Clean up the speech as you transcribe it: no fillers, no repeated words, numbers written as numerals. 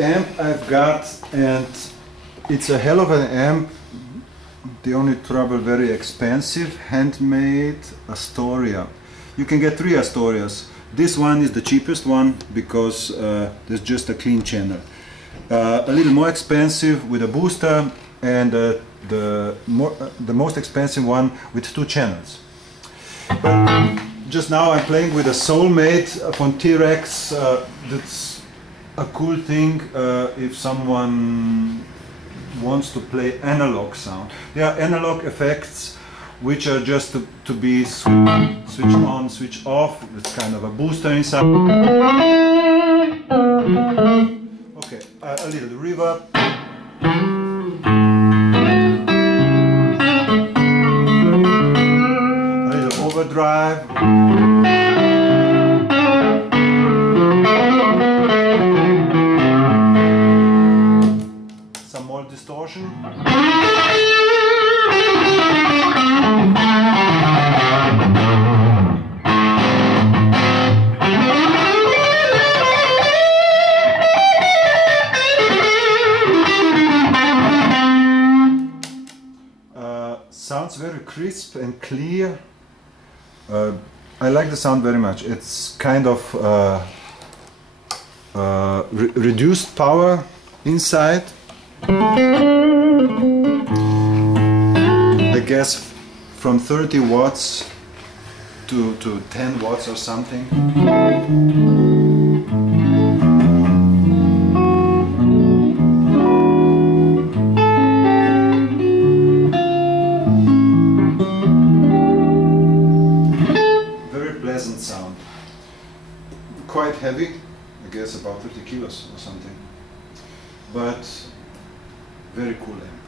amp I've got, and it's a hell of an amp. The only trouble, very expensive, handmade Astoria. You can get 3 Astorias. This one is the cheapest one because there's just a clean channel. A little more expensive with a booster, and the most expensive one with 2 channels. But just now I'm playing with a Soulmate from T-Rex. That's a cool thing if someone wants to play analog sound. There are analog effects which are just to be switch on, switch off. It's kind of a booster inside. Okay, a little reverb. A little overdrive. Some more distortion. Sounds very crisp and clear. I like the sound very much. It's kind of reduced power inside. I guess from 30 watts to 10 watts or something. Sound. Quite heavy, I guess about 30 kilos or something, but very cool amp.